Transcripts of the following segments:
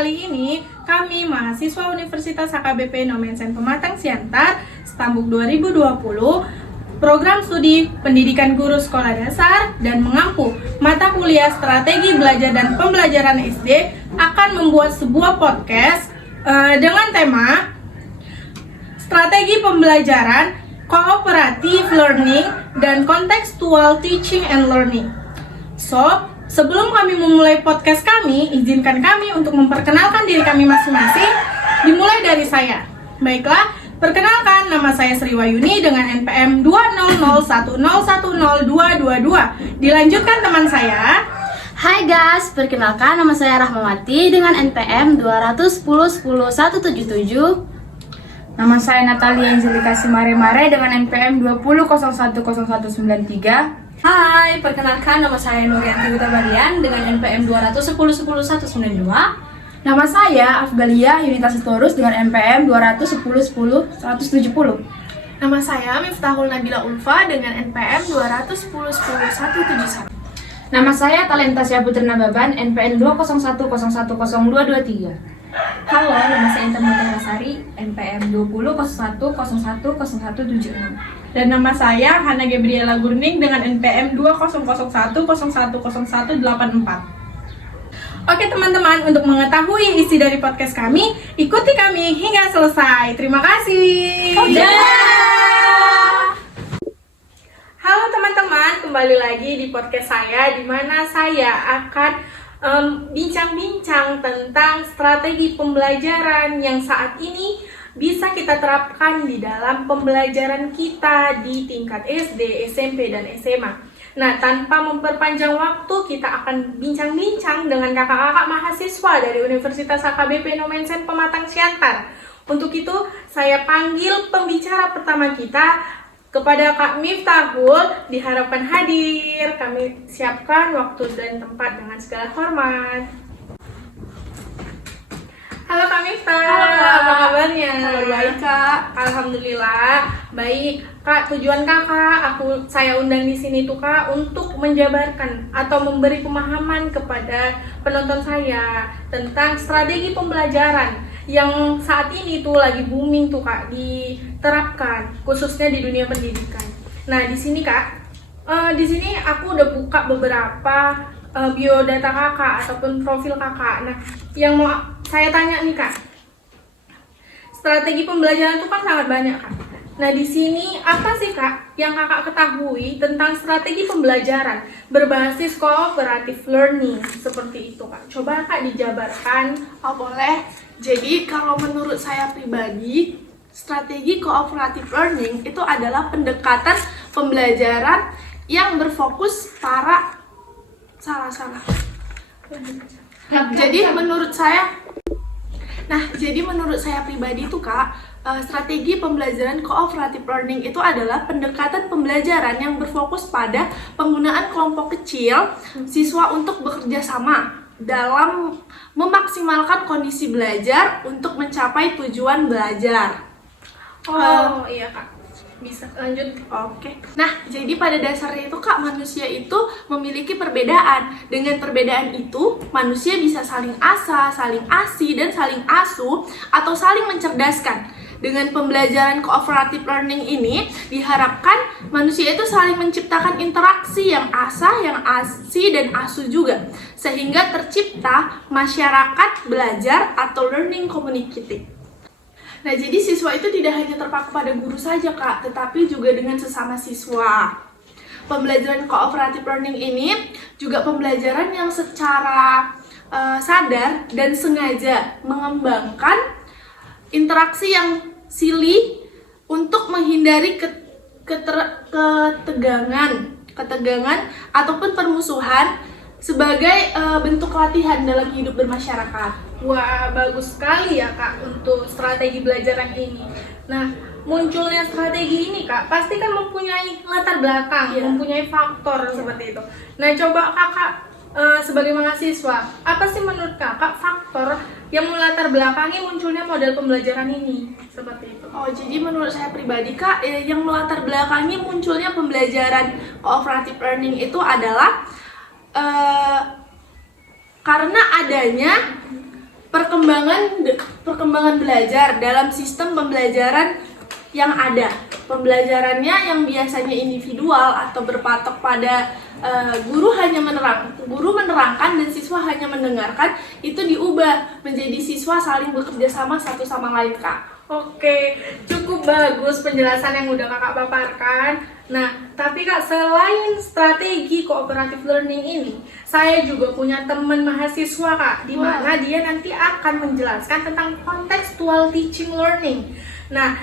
kali ini, kami mahasiswa Universitas HKBP Nomensen Pematang Siantar, Stambuk 2020, program studi Pendidikan Guru Sekolah Dasar dan mengampu mata kuliah Strategi Belajar dan Pembelajaran SD akan membuat sebuah podcast dengan tema Strategi Pembelajaran, Cooperative Learning, dan Contextual Teaching and Learning. So, sebelum kami memulai podcast kami, izinkan kami untuk memperkenalkan diri kami masing-masing, dimulai dari saya. Baiklah, perkenalkan, nama saya Sri Wayuni dengan NPM 20010102222. Dilanjutkan teman saya. Hai guys, perkenalkan nama saya Rahmawati dengan NPM 20010101177. Nama saya Natalia Angelika Simare-Mare dengan NPM 200010193. Hai, perkenalkan nama saya Nurianti Utabarian dengan NPM 200101192. Nama saya Afgalia Yunita Sitorus dengan NPM 20010101170. Nama saya Miftahul Nabila Ulfa dengan NPM 200101171. Nama saya Talenta Syahputri Nababan NPM 201010223. Halo, nama saya Intan Mutahasari, NPM 2001010176. Dan nama saya Hana Gabriela Gurning dengan NPM 2001010010184. Oke teman-teman, untuk mengetahui isi dari podcast kami, ikuti kami hingga selesai. Terima kasih. Halo teman-teman, kembali lagi di podcast saya, di mana saya akan bincang-bincang tentang strategi pembelajaran yang saat ini bisa kita terapkan di dalam pembelajaran kita di tingkat SD, SMP, dan SMA. Nah, tanpa memperpanjang waktu, kita akan bincang-bincang dengan kakak-kakak mahasiswa dari Universitas HKBP Nomensen Pematang Siantar. Untuk itu, saya panggil pembicara pertama kita kepada Kak Miftahul, diharapkan hadir. Kami siapkan waktu dan tempat dengan segala hormat. Halo Kak Miftah. Halo Kak, apa kabarnya? Kabar baik Kak. Alhamdulillah baik. Kak, tujuan Kakak saya undang di sini tuh Kak untuk menjabarkan atau memberi pemahaman kepada penonton saya tentang strategi pembelajaran yang saat ini tuh lagi booming tuh Kak diterapkan khususnya di dunia pendidikan. Nah, di sini Kak, di sini aku udah buka beberapa biodata Kakak ataupun profil Kakak. Nah, yang mau saya tanya nih Kak, strategi pembelajaran itu kan sangat banyak Kak. Nah, di sini apa sih Kak yang Kakak ketahui tentang strategi pembelajaran berbasis cooperative learning seperti itu Kak? Coba Kak dijabarkan. Oh boleh. Jadi kalau menurut saya pribadi, strategi cooperative learning itu adalah pendekatan pembelajaran yang berfokus para salah. Jadi menurut saya pribadi itu Kak, strategi pembelajaran cooperative learning itu adalah pendekatan pembelajaran yang berfokus pada penggunaan kelompok kecil siswa untuk bekerja sama dalam memaksimalkan kondisi belajar untuk mencapai tujuan belajar. Iya Kak, bisa lanjut. Oke. Nah, jadi pada dasarnya itu Kak, manusia itu memiliki perbedaan. Dengan perbedaan itu, manusia bisa saling asa, saling asi, dan saling asuh atau saling mencerdaskan. Dengan pembelajaran cooperative learning ini, diharapkan manusia itu saling menciptakan interaksi yang asa, yang asi, dan asuh juga. Sehingga tercipta masyarakat belajar atau learning communicative. Nah, jadi siswa itu tidak hanya terpaku pada guru saja, Kak, tetapi juga dengan sesama siswa. Pembelajaran cooperative learning ini juga pembelajaran yang secara sadar dan sengaja mengembangkan interaksi yang silih untuk menghindari ketegangan ataupun permusuhan sebagai bentuk latihan dalam hidup bermasyarakat. Wah, bagus sekali ya Kak untuk strategi belajaran ini. Nah, munculnya strategi ini Kak pasti kan mempunyai latar belakang, mempunyai faktor seperti itu. Nah, coba Kakak sebagai mahasiswa, apa sih menurut Kakak faktor yang melatar belakangi munculnya model pembelajaran ini? Seperti itu. Oh, jadi menurut saya pribadi Kak, yang melatar belakangi munculnya pembelajaran cooperative learning itu adalah karena adanya perkembangan belajar dalam sistem pembelajaran yang ada. Pembelajarannya yang biasanya individual atau berpatok pada guru menerangkan dan siswa hanya mendengarkan, itu diubah menjadi siswa saling bekerja sama satu sama lain, Kak. Oke, cukup bagus penjelasan yang udah kakak paparkan. Nah, tapi kak, selain strategi cooperative learning ini, saya juga punya teman mahasiswa kak, di mana dia nanti akan menjelaskan tentang contextual teaching learning. Nah,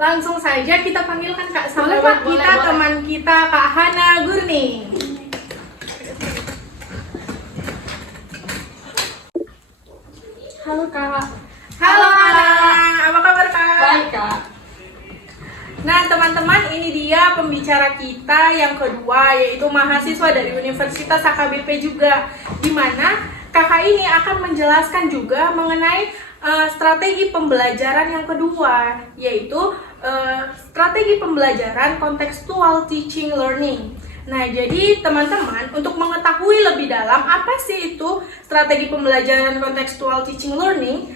langsung saja kita panggilkan kak sahabat kita, teman kita Kak Hana Gurning. Halo Kak. Halo Hana, apa kabar kak? Baik Kak. Nah teman-teman, ini dia pembicara kita yang kedua, yaitu mahasiswa dari Universitas HKBP juga, dimana kakak ini akan menjelaskan juga mengenai strategi pembelajaran yang kedua, yaitu strategi pembelajaran contextual teaching learning. Nah, jadi teman-teman, untuk mengetahui lebih dalam apa sih itu strategi pembelajaran contextual teaching learning,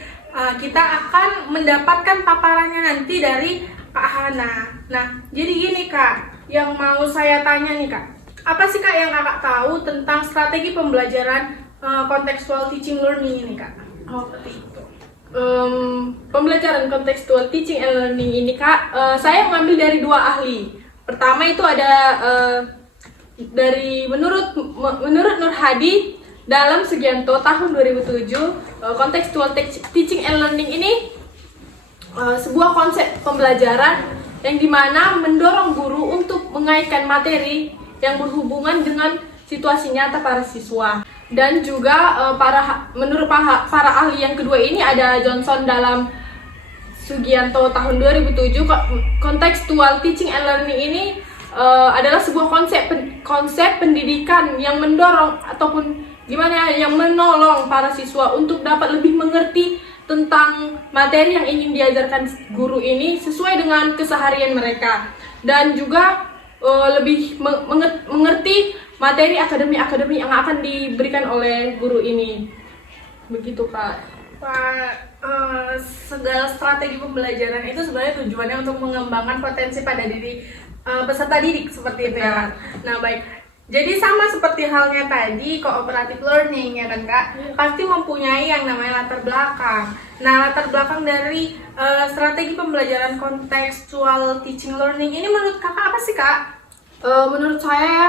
kita akan mendapatkan paparannya nanti dari Kak Hana. Nah, jadi gini Kak, yang mau saya tanya nih Kak, apa sih Kak yang kakak tahu tentang strategi pembelajaran contextual teaching learning ini Kak? Seperti itu. Pembelajaran contextual teaching and learning ini Kak, saya mengambil dari dua ahli. Pertama itu ada dari menurut Nur Hadi dalam Sugianto tahun 2007. Contextual teaching and learning ini sebuah konsep pembelajaran yang dimana mendorong guru untuk mengaitkan materi yang berhubungan dengan situasi nyata para siswa. Dan juga menurut para ahli yang kedua ini ada Johnson dalam Sugianto tahun 2007. Contextual teaching and learning ini adalah sebuah konsep pendidikan yang mendorong ataupun gimana ya, yang menolong para siswa untuk dapat lebih mengerti tentang materi yang ingin diajarkan guru ini sesuai dengan keseharian mereka, dan juga lebih mengerti materi akademi yang akan diberikan oleh guru ini. Begitu Kak. Segala strategi pembelajaran itu sebenarnya tujuannya untuk mengembangkan potensi pada diri peserta didik, seperti itu ya Kak. Nah baik, jadi sama seperti halnya tadi cooperative learning ya kan Kak, pasti mempunyai yang namanya latar belakang. Nah latar belakang dari strategi pembelajaran contextual teaching learning ini menurut kakak apa sih Kak? Menurut saya ya,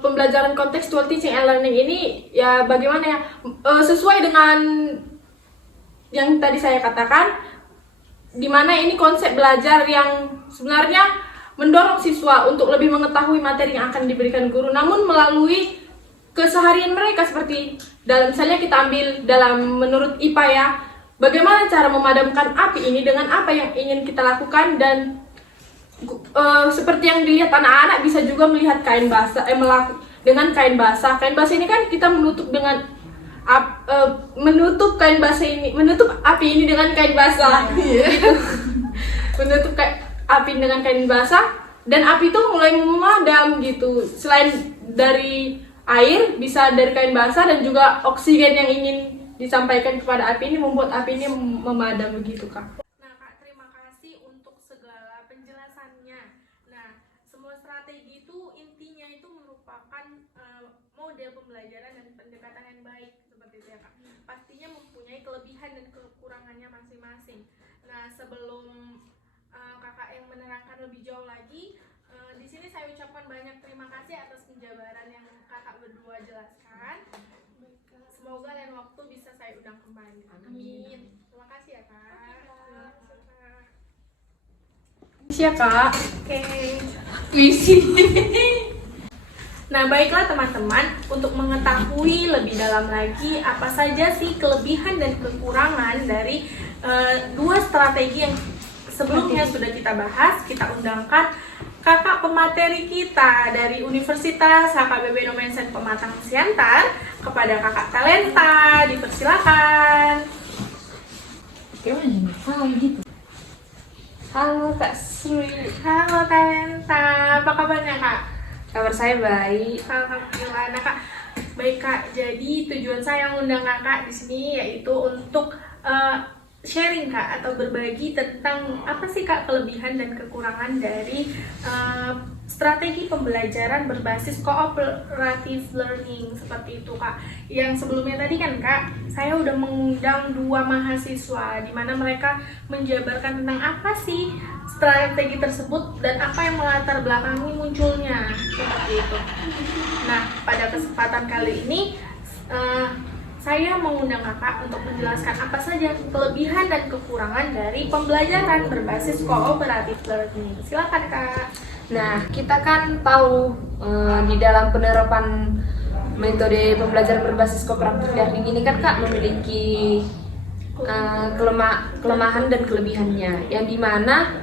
pembelajaran contextual teaching and learning ini ya bagaimana ya, sesuai dengan yang tadi saya katakan, dimana ini konsep belajar yang sebenarnya mendorong siswa untuk lebih mengetahui materi yang akan diberikan guru, namun melalui keseharian mereka. Seperti misalnya kita ambil dalam menurut IPA ya, bagaimana cara memadamkan api ini dengan apa yang ingin kita lakukan, dan seperti yang dilihat anak-anak bisa juga melihat kain basah, dengan kain basah. Kain basah ini kan kita menutup dengan menutup kain basah ini, menutup api ini dengan kain basah, gitu. Menutup api dengan kain basah, dan api itu mulai memadam gitu. Selain dari air, bisa dari kain basah, dan juga oksigen yang ingin disampaikan kepada api ini membuat api ini memadam, begitu Kak. Nah Kak, terima kasih untuk segala penjelasannya. Nah, semua strategi itu intinya itu merupakan model pembelajaran dan pendekatan yang baik, seperti itu ya Kak. Pastinya mempunyai kelebihan dan kekurangannya masing-masing. Nah, sebelum kakak yang menerangkan lebih jauh lagi, di sini saya ucapkan banyak terima kasih atas penjabaran yang kakak berdua jelaskan. Semoga lain waktu bisa saya undang kembali. Amin. Terima kasih ya Kak. Siap Kak. Oke. Misi. Nah baiklah teman-teman, untuk mengetahui lebih dalam lagi apa saja sih kelebihan dan kekurangan dari dua strategi yang sebelumnya sudah kita bahas, kita undangkan kakak pemateri kita dari Universitas HKBP Nomensen Pematang Siantar kepada kakak Talenta. Dipersilakan. Halo Kak Sri. Halo Talenta, apa kabarnya Kak? Kabar saya baik. Alhamdulillah. Nah Kak, Baik Kak, jadi tujuan saya mengundang Kakak di sini yaitu untuk sharing Kak, atau berbagi tentang apa sih Kak kelebihan dan kekurangan dari strategi pembelajaran berbasis cooperative learning seperti itu Kak. Yang sebelumnya tadi kan Kak, saya udah mengundang 2 mahasiswa di mana mereka menjabarkan tentang apa sih strategi tersebut dan apa yang melatar belakangi munculnya seperti itu. Nah, pada kesempatan kali ini saya mengundang Kakak untuk menjelaskan apa saja kelebihan dan kekurangan dari pembelajaran berbasis cooperative learning. Silakan Kak. Nah, kita kan tahu di dalam penerapan metode pembelajaran berbasis cooperative learning ini kan Kak memiliki kelemahan dan kelebihannya, yang dimana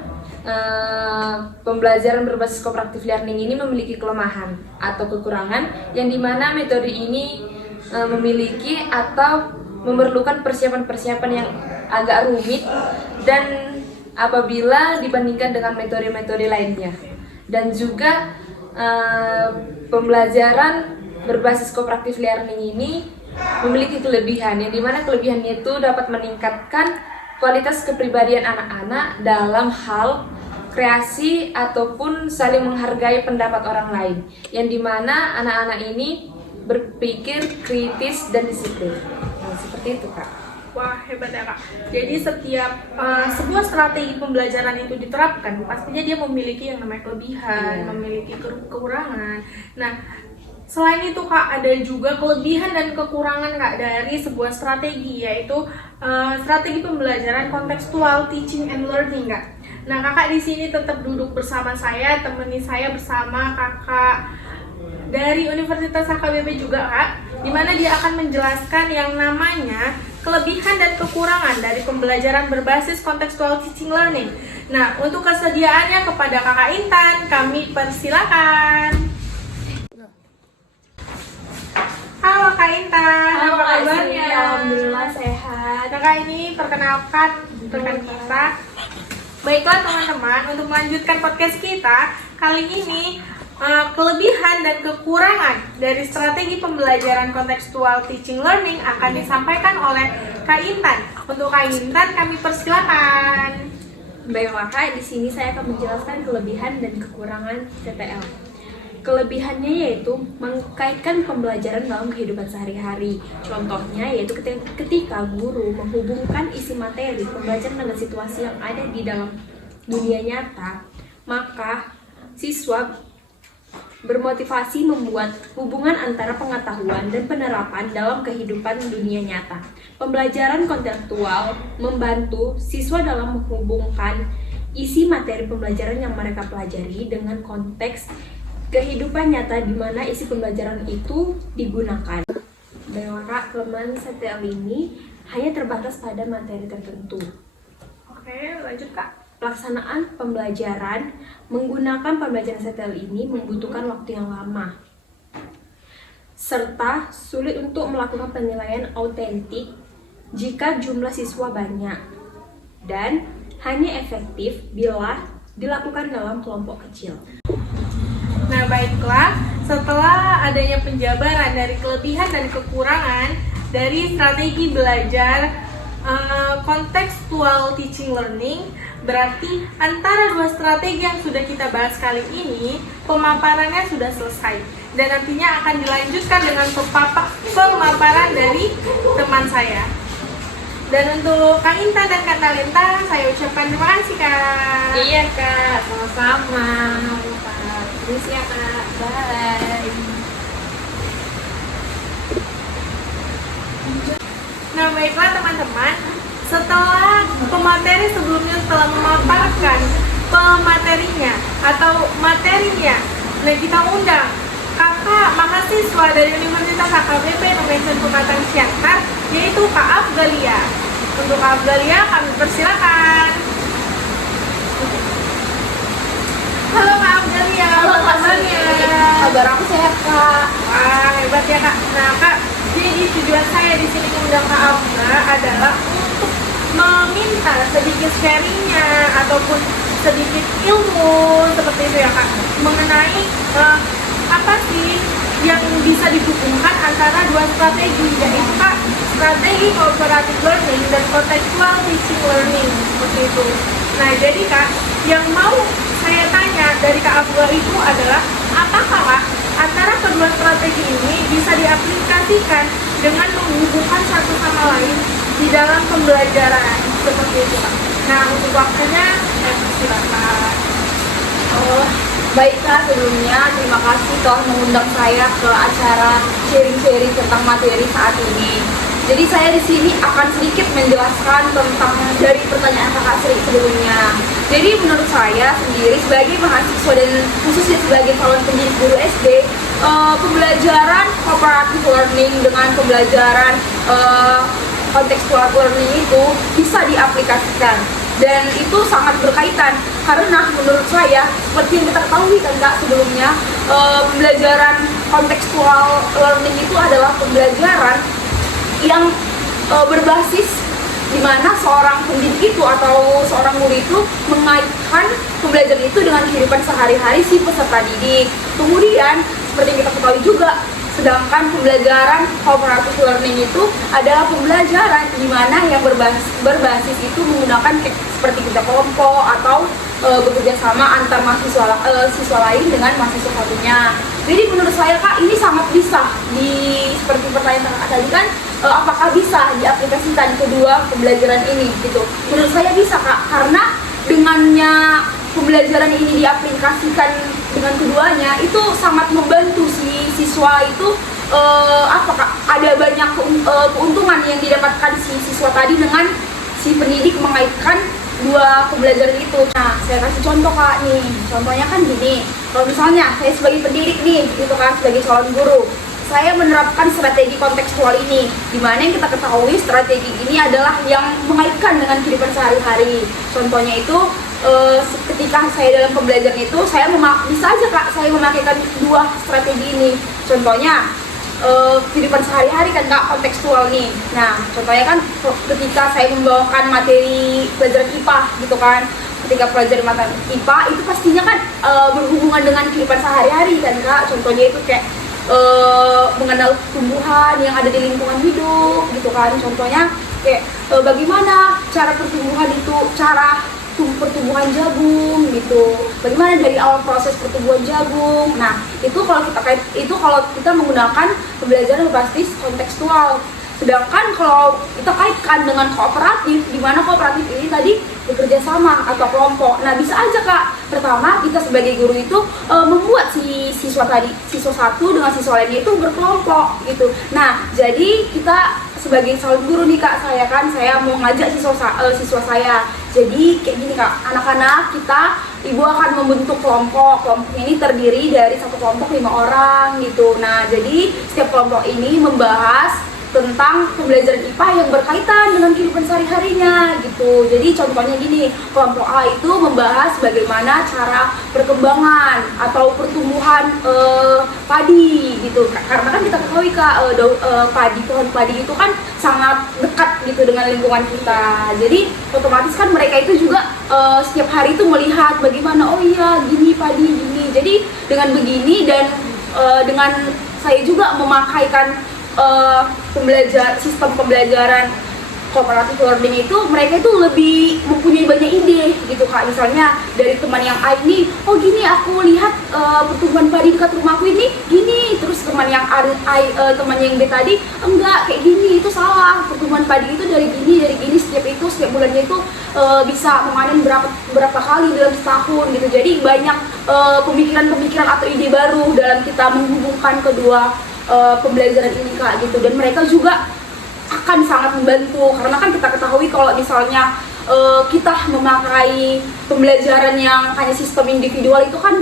pembelajaran berbasis cooperative learning ini memiliki kelemahan atau kekurangan, yang dimana metode ini memiliki atau memerlukan persiapan-persiapan yang agak rumit dan apabila dibandingkan dengan metode-metode lainnya. Dan juga pembelajaran berbasis cooperative learning ini memiliki kelebihan, yang dimana kelebihannya itu dapat meningkatkan kualitas kepribadian anak-anak dalam hal kreasi ataupun saling menghargai pendapat orang lain, yang dimana anak-anak ini berpikir kritis dan disiplin. Nah, seperti itu Kak. Wah, hebat ya Kak. Jadi setiap sebuah strategi pembelajaran itu diterapkan, pastinya dia memiliki yang namanya kelebihan, memiliki kekurangan. Nah, selain itu Kak, ada juga kelebihan dan kekurangan Kak dari sebuah strategi, yaitu strategi pembelajaran kontekstual teaching and learning Kak. Nah, Kakak di sini tetap duduk bersama saya, temani saya bersama Kakak dari Universitas HKBP juga Kak, di mana dia akan menjelaskan yang namanya kelebihan dan kekurangan dari pembelajaran berbasis contextual teaching learning. Nah, untuk kesediaannya kepada Kakak Intan, kami persilakan. Halo Kak Intan, apa kabarnya? Alhamdulillah sehat. Nah Kak, ini perkenalkan rekan kita. Baiklah teman-teman, untuk melanjutkan podcast kita kali ini, kelebihan dan kekurangan dari strategi pembelajaran kontekstual teaching learning akan disampaikan oleh Kak Intan. Untuk Kak Intan kami persilakan. Baiklah Kak, di sini saya akan menjelaskan kelebihan dan kekurangan CTL. Kelebihannya yaitu mengkaitkan pembelajaran dalam kehidupan sehari-hari. Contohnya yaitu ketika guru menghubungkan isi materi pembelajaran dengan situasi yang ada di dalam dunia nyata, maka siswa bermotivasi membuat hubungan antara pengetahuan dan penerapan dalam kehidupan dunia nyata. Pembelajaran kontekstual membantu siswa dalam menghubungkan isi materi pembelajaran yang mereka pelajari dengan konteks kehidupan nyata di mana isi pembelajaran itu digunakan. Baiklah Kak, kelemahan CTL ini hanya terbatas pada materi tertentu. Oke, lanjut Kak. Pelaksanaan pembelajaran menggunakan pembelajaran CTL ini membutuhkan waktu yang lama, serta sulit untuk melakukan penilaian autentik jika jumlah siswa banyak, dan hanya efektif bila dilakukan dalam kelompok kecil. Nah baiklah, setelah adanya penjabaran dari kelebihan dan kekurangan dari strategi belajar contextual teaching learning, berarti antara dua strategi yang sudah kita bahas kali ini, pemaparannya sudah selesai. Dan nantinya akan dilanjutkan dengan pemaparan dari teman saya. Dan untuk Kak Inta dan Kak Talenta, saya ucapkan terima kasih Kak. Iya Kak, sama-sama. Terus ya Kak, bye. Nah baiklah teman-teman, setelah pemateri sebelumnya telah memaparkan pematerinya atau materinya, nah kita undang kakak mahasiswa dari Universitas HKBP Nomensen Pematang Siantar, yaitu Kak Afgalia. Untuk Kak Afgalia kami persilakan. Halo Kak Afgalia, apa kabarnya? Kabar aku sehat Kak. Wah hebat ya Kak. Nah Kak, jadi tujuan saya di sini mengundang Kak Afga adalah untuk meminta sedikit sharingnya ataupun sedikit ilmu seperti itu ya Kak, mengenai apa sih yang bisa dihubungkan antara dua strategi, yaitu Kak strategi cooperative learning dan contextual teaching learning seperti itu. Nah, jadi Kak, yang mau saya tanya dari Kak Afga itu adalah apakah Kak antara kedua strategi ini bisa diaplikasikan dengan menghubungkan satu sama lain di dalam pembelajaran seperti itu Kak. Nah, untuk waktunya saya persilakan. Oh, baik Kak, sebelumnya terima kasih telah mengundang saya ke acara sharing-sharing tentang materi saat ini. Jadi saya di sini akan sedikit menjelaskan tentang dari pertanyaan Kakak Sri sebelumnya. Jadi menurut saya sendiri sebagai mahasiswa dan khususnya sebagai calon pendidik guru SD, pembelajaran cooperative learning dengan pembelajaran contextual learning itu bisa diaplikasikan. Dan itu sangat berkaitan karena menurut saya seperti yang kita ketahui kan Kak sebelumnya, pembelajaran contextual learning itu adalah pembelajaran yang berbasis di mana seorang pendidik itu atau seorang guru itu mengaitkan pembelajaran itu dengan kehidupan sehari-hari si peserta didik. Kemudian seperti yang kita ketahui juga, sedangkan pembelajaran cooperative learning itu adalah pembelajaran di mana yang berbasis itu menggunakan seperti kerja kelompok atau bekerja sama antar siswa lain dengan mahasiswa satunya. Jadi menurut saya Kak ini sangat bisa seperti pertanyaan Kakak tadi kan, apakah bisa diaplikasikan kedua pembelajaran ini gitu. Menurut saya bisa Kak, karena dengannya pembelajaran ini diaplikasikan dengan keduanya itu sangat membantu si siswa itu ada banyak keuntungan yang didapatkan si siswa tadi dengan si pendidik mengaitkan dua pembelajaran itu. Nah, saya kasih contoh Kak nih. Contohnya kan gini. Kalau misalnya saya sebagai pendidik nih, gitu kan, sebagai calon guru, saya menerapkan strategi kontekstual ini, di mana yang kita ketahui strategi ini adalah yang mengaitkan dengan kehidupan sehari-hari. Contohnya itu ketika saya dalam pembelajaran itu, saya bisa aja Kak, saya memakaikan dua strategi ini. Contohnya kehidupan sehari-hari kan Kak, kontekstual nih. Nah, contohnya kan ketika saya membawakan materi pelajaran IPA gitu kan, ketika pelajaran materi IPA itu pastinya kan berhubungan dengan kehidupan sehari-hari kan Kak. Contohnya itu kayak mengenal tumbuhan yang ada di lingkungan hidup gitu kan. Contohnya kayak bagaimana cara pertumbuhan itu, cara pertumbuhan jagung gitu. Bagaimana dari awal proses pertumbuhan jagung. Nah, itu kalau kita menggunakan pembelajaran berbasis kontekstual. Sedangkan kalau kita kaitkan dengan kooperatif, di mana kooperatif ini tadi bekerja sama atau kelompok. Nah, bisa aja Kak, pertama kita sebagai guru itu membuat si siswa satu dengan siswa lainnya itu berkelompok gitu. Nah, jadi kita sebagai calon guru nih Kak, saya mau ngajak siswa saya. Jadi kayak gini Kak, anak-anak ibu akan membentuk kelompok. Kelompoknya ini terdiri dari satu kelompok 5 orang gitu. Nah, jadi setiap kelompok ini membahas tentang pembelajaran IPA yang berkaitan dengan kehidupan sehari-harinya gitu. Jadi contohnya gini, kelompok A itu membahas bagaimana cara perkembangan atau pertumbuhan padi gitu. Karena kan kita ketahui Kak, pohon padi itu kan sangat dekat gitu dengan lingkungan kita. Jadi otomatis kan mereka itu juga setiap hari itu melihat bagaimana, oh iya gini padi gini. Jadi dengan begini dan dengan saya juga memakaikan sistem pembelajaran cooperative learning itu, mereka itu lebih mempunyai banyak ide gitu Kak. Misalnya dari teman yang A ini, oh gini aku lihat pertumbuhan padi dekat rumahku ini gini. Terus teman yang B tadi, enggak kayak gini, itu salah, pertumbuhan padi itu dari gini setiap bulannya itu bisa memanen berapa kali dalam setahun gitu. Jadi banyak pemikiran-pemikiran atau ide baru dalam kita menghubungkan kedua pembelajaran ini Kak gitu. Dan mereka juga akan sangat membantu karena kan kita ketahui kalau misalnya kita memakai pembelajaran yang hanya sistem individual itu kan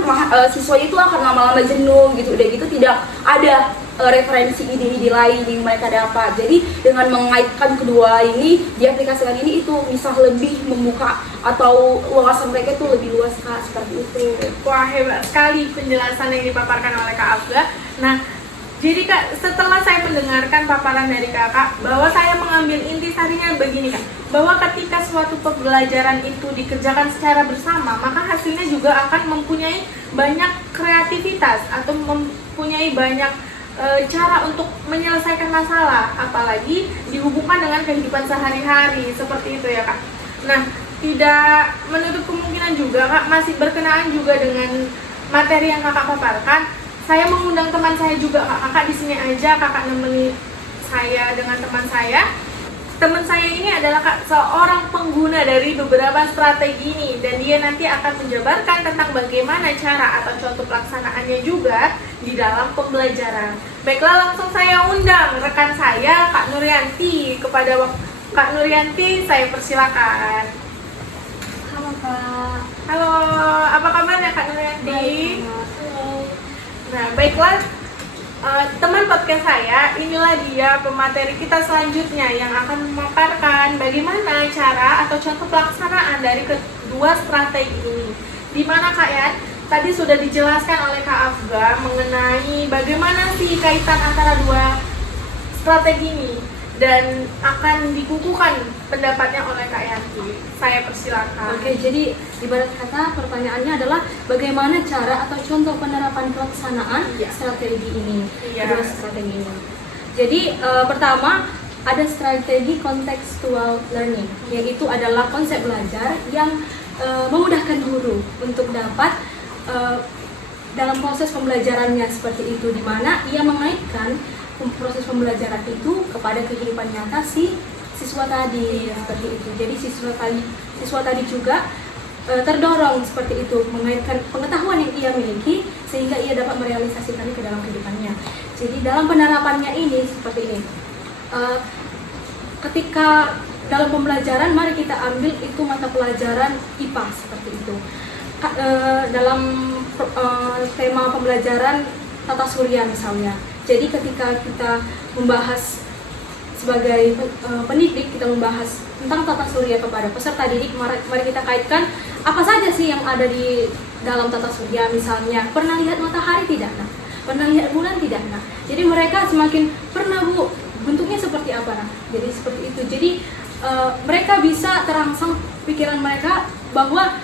siswanya itu akan lama-lama jenuh gitu. Udah gitu tidak ada referensi ide-ide lain yang mereka dapat. Jadi dengan mengaitkan kedua ini, diaplikasikan ini, itu bisa lebih membuka atau wawasan mereka itu lebih luas Kak, seperti itu. Wah, hebat sekali penjelasan yang dipaparkan oleh Kak Afga. Nah, jadi Kak, setelah saya mendengarkan paparan dari Kakak, bahwa saya mengambil intisarinya begini Kak, bahwa ketika suatu pembelajaran itu dikerjakan secara bersama, maka hasilnya juga akan mempunyai banyak kreativitas atau mempunyai banyak cara untuk menyelesaikan masalah, apalagi dihubungkan dengan kehidupan sehari-hari seperti itu ya Kak. Nah, tidak menutup kemungkinan juga Kak, masih berkenaan juga dengan materi yang Kakak paparkan. Saya mengundang teman saya juga Kak. Kakak di sini aja, Kakak nemeni saya dengan teman saya. Teman saya ini adalah Kak, seorang pengguna dari beberapa strategi ini, dan dia nanti akan menjabarkan tentang bagaimana cara atau contoh pelaksanaannya juga di dalam pembelajaran. Baiklah, langsung saya undang rekan saya Kak Nuryanti. Kepada Kak Nuryanti, saya persilakan. Halo Kak. Halo, apa kabarnya Kak Nuryanti? Halo. Nah, baiklah, teman podcast saya, inilah dia pemateri kita selanjutnya yang akan memaparkan bagaimana cara atau contoh pelaksanaan dari kedua strategi ini. Di mana Kak ya, tadi sudah dijelaskan oleh Kak Afga mengenai bagaimana sih kaitan antara dua strategi ini, dan akan dikukuhkan pendapatnya oleh Kak Yanti. Saya persilakan. Oke, jadi ibarat kata pertanyaannya adalah bagaimana cara atau contoh penerapan pelaksanaan strategi ini, kedua strategi ini. Jadi pertama ada strategi contextual learning, yaitu adalah konsep belajar yang memudahkan guru untuk dapat dalam proses pembelajarannya seperti itu, di mana ia mengaitkan proses pembelajaran itu kepada kehidupan nyata si siswa tadi, seperti itu. Jadi siswa tadi juga terdorong seperti itu, mengaitkan pengetahuan yang ia miliki sehingga ia dapat merealisasikannya ke dalam kehidupannya. Jadi dalam penerapannya ini seperti ini. Ketika dalam pembelajaran, mari kita ambil itu mata pelajaran IPA seperti itu. Dalam tema pembelajaran tata surya misalnya. Jadi ketika kita membahas sebagai pendidik, kita membahas tentang tata surya kepada peserta didik, mari kita kaitkan apa saja sih yang ada di dalam tata surya. Misalnya, pernah lihat matahari tidak? Nah, pernah lihat bulan tidak? Nah, jadi mereka semakin pernah Bu, bentuknya seperti apa? Nah, jadi seperti itu. Jadi mereka bisa terangsang pikiran mereka bahwa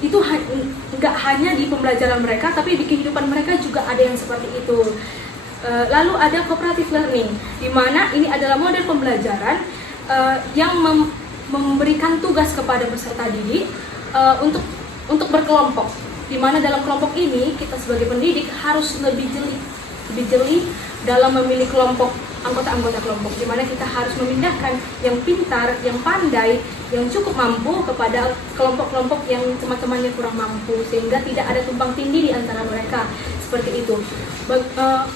itu nggak hanya di pembelajaran mereka, tapi di kehidupan mereka juga ada yang seperti itu. Lalu ada cooperative learning, di mana ini adalah model pembelajaran yang memberikan tugas kepada peserta didik untuk berkelompok, di mana dalam kelompok ini kita sebagai pendidik harus lebih jeli dalam memilih anggota-anggota kelompok, di mana kita harus memindahkan yang pintar, yang pandai, yang cukup mampu kepada kelompok-kelompok yang teman-temannya kurang mampu, sehingga tidak ada tumpang tindih di antara mereka, seperti itu.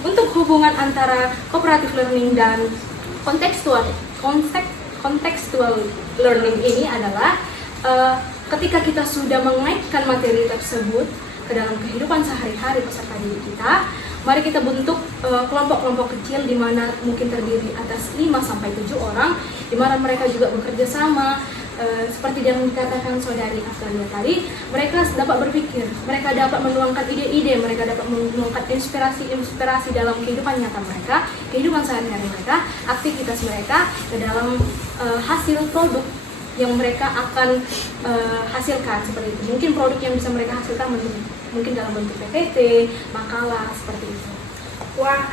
Untuk hubungan antara cooperative learning dan contextual learning ini adalah ketika kita sudah mengaitkan materi tersebut ke dalam kehidupan sehari-hari peserta didik kita, mari kita bentuk kelompok-kelompok kecil di mana mungkin terdiri atas 5-7 orang, di mana mereka juga bekerja sama. Seperti yang dikatakan saudari Afgalia tadi, mereka dapat berpikir, mereka dapat menuangkan ide-ide, mereka dapat menuangkan inspirasi dalam kehidupan nyata mereka, kehidupan sehari-hari mereka, aktivitas mereka ke dalam hasil produk yang mereka akan hasilkan, seperti itu. Mungkin produk yang bisa mereka hasilkan mungkin dalam bentuk PPT, makalah, seperti itu. Wah,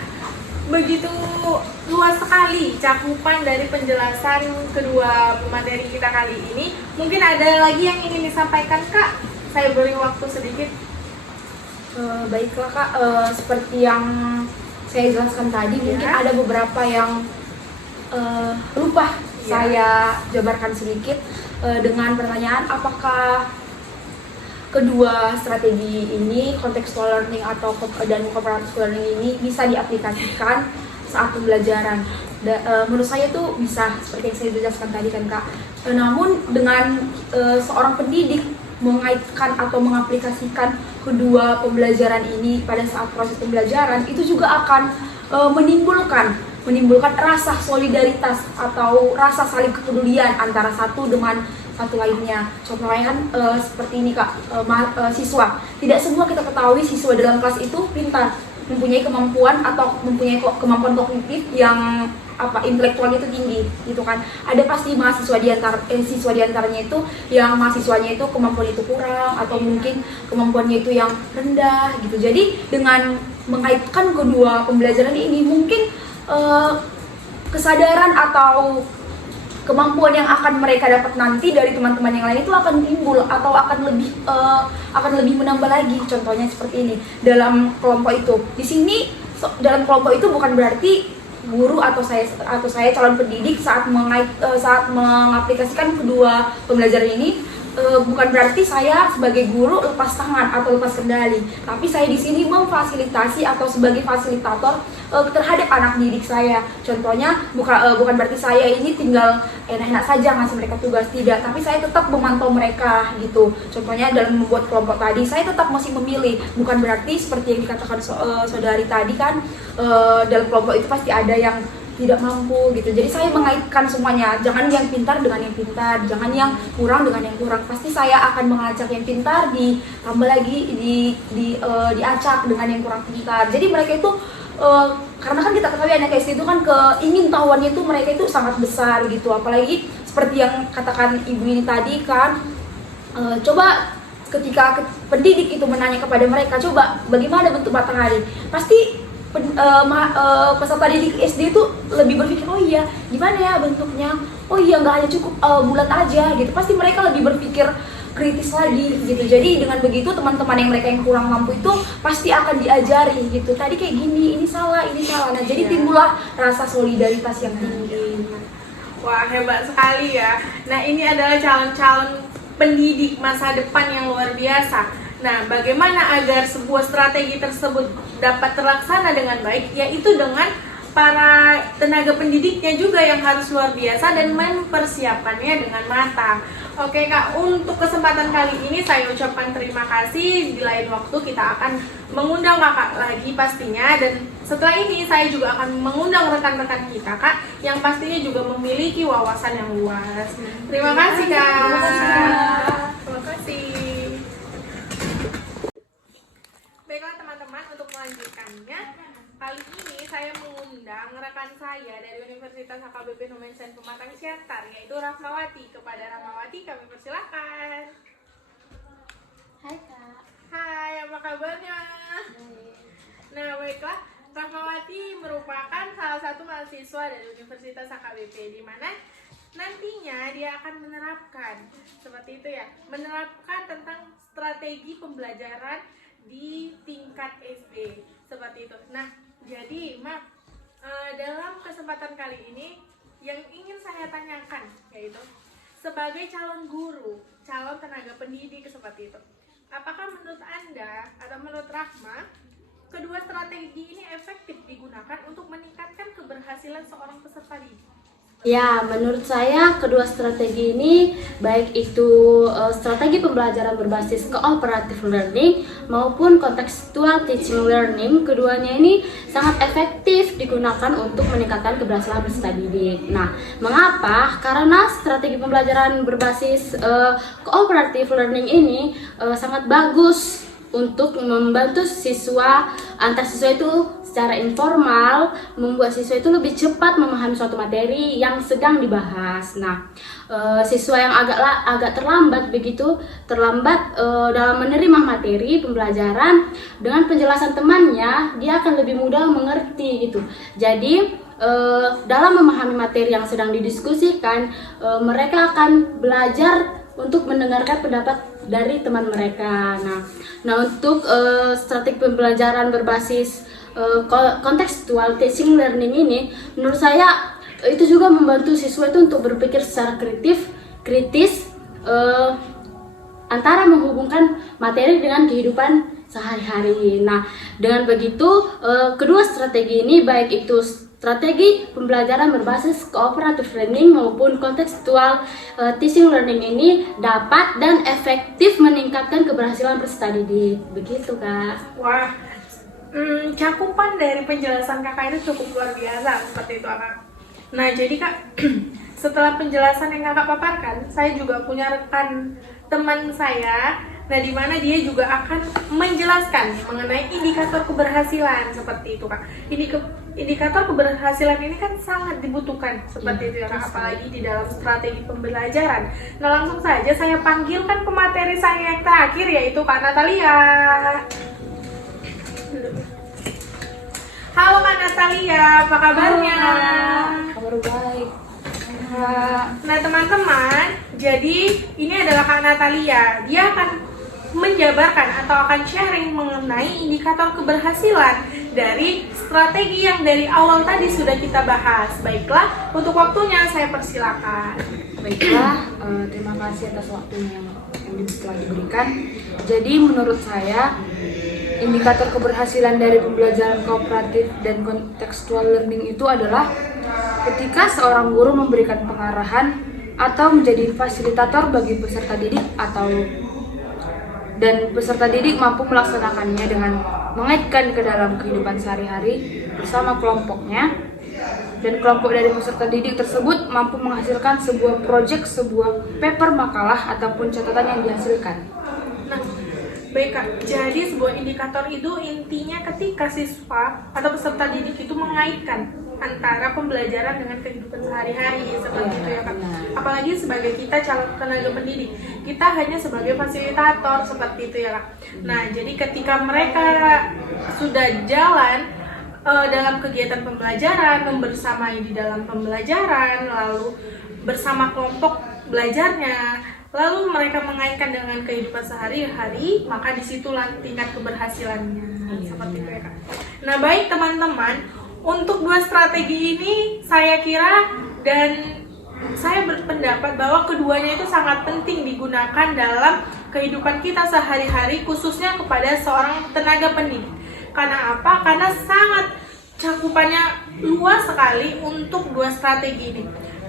begitu luas sekali cakupan dari penjelasan kedua materi kita kali ini. Mungkin ada lagi yang ingin disampaikan Kak? Saya beri waktu sedikit. Baiklah Kak, seperti yang saya jelaskan tadi, mungkin ada beberapa yang lupa saya jabarkan sedikit dengan pertanyaan apakah kedua strategi ini, contextual learning atau dan cooperative learning ini bisa diaplikasikan saat pembelajaran. Menurut saya itu bisa, seperti yang saya jelaskan tadi kan Kak. Namun dengan seorang pendidik mengaitkan atau mengaplikasikan kedua pembelajaran ini pada saat proses pembelajaran, itu juga akan menimbulkan rasa solidaritas atau rasa saling kepedulian antara satu dengan satu lainnya. Contohnya kan seperti ini Kak, siswa. Tidak semua kita ketahui siswa dalam kelas itu pintar, mempunyai kemampuan atau mempunyai kemampuan kognitif yang intelektualnya itu tinggi, gitu kan. Ada pasti mahasiswa siswa diantaranya itu yang mahasiswanya itu kemampuan itu kurang atau mungkin kemampuannya itu yang rendah, gitu. Jadi dengan mengaitkan kedua pembelajaran ini, mungkin kesadaran atau kemampuan yang akan mereka dapat nanti dari teman-teman yang lain itu akan timbul atau akan lebih menambah lagi. Contohnya seperti ini dalam kelompok itu. Di sini dalam kelompok itu bukan berarti guru atau saya calon pendidik saat mengaplikasikan kedua pembelajaran ini bukan berarti saya sebagai guru lepas tangan atau lepas kendali, tapi saya di sini memfasilitasi atau sebagai fasilitator terhadap anak didik saya. Contohnya bukan berarti saya ini tinggal enak-enak saja ngasih mereka tugas, tidak, tapi saya tetap memantau mereka gitu. Contohnya dalam membuat kelompok tadi, saya tetap masih memilih, bukan berarti seperti yang dikatakan saudari tadi kan, dalam kelompok itu pasti ada yang tidak mampu gitu. Jadi saya mengaitkan semuanya, jangan yang pintar dengan yang pintar, jangan yang kurang dengan yang kurang. Pasti saya akan mengajak yang pintar ditambah lagi diacak dengan yang kurang pintar. Jadi mereka itu karena kan kita ketahui anak SD itu kan keingintahuannya itu mereka itu sangat besar gitu. Apalagi seperti yang katakan ibu ini tadi kan, coba ketika pendidik itu menanya kepada mereka, coba bagaimana bentuk matahari, pasti peserta didik SD itu lebih berpikir, oh iya gimana ya bentuknya, oh iya nggak hanya cukup bulat aja gitu. Pasti mereka lebih berpikir kritis lagi gitu. Jadi dengan begitu teman-teman yang mereka yang kurang mampu itu pasti akan diajari gitu, tadi kayak gini, ini salah. Nah jadi timbullah rasa solidaritas yang tinggi. Wah, hebat sekali ya. Nah, ini adalah calon-calon pendidik masa depan yang luar biasa. Nah, bagaimana agar sebuah strategi tersebut dapat terlaksana dengan baik, yaitu dengan para tenaga pendidiknya juga yang harus luar biasa dan mempersiapkannya dengan matang. Oke Kak, untuk kesempatan kali ini saya ucapkan terima kasih. Di lain waktu kita akan mengundang Kakak lagi pastinya, dan setelah ini saya juga akan mengundang rekan-rekan kita Kak, yang pastinya juga memiliki wawasan yang luas. Terima kasih Kak. Terima kasih. Baiklah teman-teman, untuk melanjutkannya, kali ini saya mengundang rekan saya dari Universitas HKBP Nomensen Pematang Siantar, yaitu Rahmawati. Kepada Rahmawati kami persilakan. Hai Kak. Hai, apa kabarnya? Nah, baiklah, Rahmawati merupakan salah satu mahasiswa dari Universitas HKBP, di mana nantinya dia akan menerapkan, seperti itu ya, menerapkan tentang strategi pembelajaran di tingkat SD, seperti itu. Nah, jadi dalam kesempatan kali ini yang ingin saya tanyakan yaitu sebagai calon guru, calon tenaga pendidik seperti itu, apakah menurut Anda atau menurut Rahma kedua strategi ini efektif digunakan untuk meningkatkan keberhasilan seorang peserta didik? Ya, menurut saya kedua strategi ini, baik itu strategi pembelajaran berbasis cooperative learning maupun contextual teaching learning, keduanya ini sangat efektif digunakan untuk meningkatkan keberhasilan peserta didik. Nah, mengapa? Karena strategi pembelajaran berbasis cooperative learning ini sangat bagus untuk membantu siswa, antar siswa itu secara informal, membuat siswa itu lebih cepat memahami suatu materi yang sedang dibahas. Nah, siswa yang agak terlambat dalam menerima materi pembelajaran dengan penjelasan temannya, dia akan lebih mudah mengerti gitu. Jadi dalam memahami materi yang sedang didiskusikan, mereka akan belajar untuk mendengarkan pendapat dari teman mereka. Nah untuk strategi pembelajaran berbasis contextual teaching learning ini, menurut saya itu juga membantu siswa itu untuk berpikir secara kritis antara menghubungkan materi dengan kehidupan sehari-hari. Nah, dengan begitu kedua strategi ini, baik itu strategi pembelajaran berbasis cooperative learning maupun contextual teaching learning ini dapat dan efektif meningkatkan keberhasilan peserta didik. Begitu, Kak. Wah, cakupan dari penjelasan Kakak itu cukup luar biasa, seperti itu Kak. Nah, jadi Kak, setelah penjelasan yang Kakak paparkan, saya juga punya rekan teman saya, nah di mana dia juga akan menjelaskan mengenai indikator keberhasilan, seperti itu Kak. Indikator keberhasilan ini kan sangat dibutuhkan, seperti itu ya Kak, apalagi di dalam strategi pembelajaran. Nah, langsung saja saya panggilkan pemateri saya yang terakhir, yaitu Kak Natalia. Halo Kak Natalia, apa kabarnya? Kabar baik. Nah teman-teman, jadi ini adalah Kak Natalia. Dia akan menjabarkan atau akan sharing mengenai indikator keberhasilan dari strategi yang dari awal tadi sudah kita bahas. Baiklah, untuk waktunya saya persilakan. Baiklah, terima kasih atas waktunya yang telah diberikan. Jadi menurut saya indikator keberhasilan dari pembelajaran kooperatif dan contextual learning itu adalah ketika seorang guru memberikan pengarahan atau menjadi fasilitator bagi peserta didik dan peserta didik mampu melaksanakannya dengan mengaitkan ke dalam kehidupan sehari-hari bersama kelompoknya, dan kelompok dari peserta didik tersebut mampu menghasilkan sebuah proyek, sebuah paper makalah ataupun catatan yang dihasilkan. Nah, baik Kak, jadi sebuah indikator itu intinya ketika siswa atau peserta didik itu mengaitkan antara pembelajaran dengan kehidupan sehari-hari seperti itu ya Kak. Apalagi sebagai kita calon tenaga pendidik, kita hanya sebagai fasilitator seperti itu ya Kak. Nah, jadi ketika mereka sudah jalan dalam kegiatan pembelajaran, membersamai di dalam pembelajaran, lalu bersama kelompok belajarnya, lalu mereka mengaitkan dengan kehidupan sehari-hari, maka disitulah tingkat keberhasilannya. Seperti itu ya Kak. Nah baik teman-teman, untuk dua strategi ini saya kira dan saya berpendapat bahwa keduanya itu sangat penting digunakan dalam kehidupan kita sehari-hari, khususnya kepada seorang tenaga pendidik. Karena apa? Karena sangat cakupannya luas sekali untuk dua strategi ini.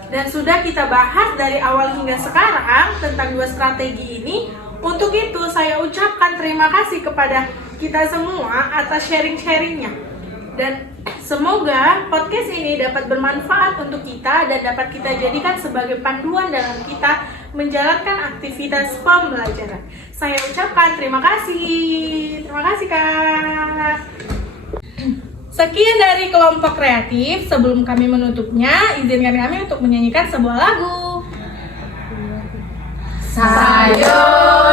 Dan sudah kita bahas dari awal hingga sekarang tentang dua strategi ini. Untuk itu saya ucapkan terima kasih kepada kita semua atas sharing-sharingnya. Dan semoga podcast ini dapat bermanfaat untuk kita dan dapat kita jadikan sebagai panduan dalam kita menjalankan aktivitas pembelajaran. Saya ucapkan terima kasih. Terima kasih Kak. Sekian dari kelompok kreatif. Sebelum kami menutupnya, izinkan kami untuk menyanyikan sebuah lagu. Sayonara.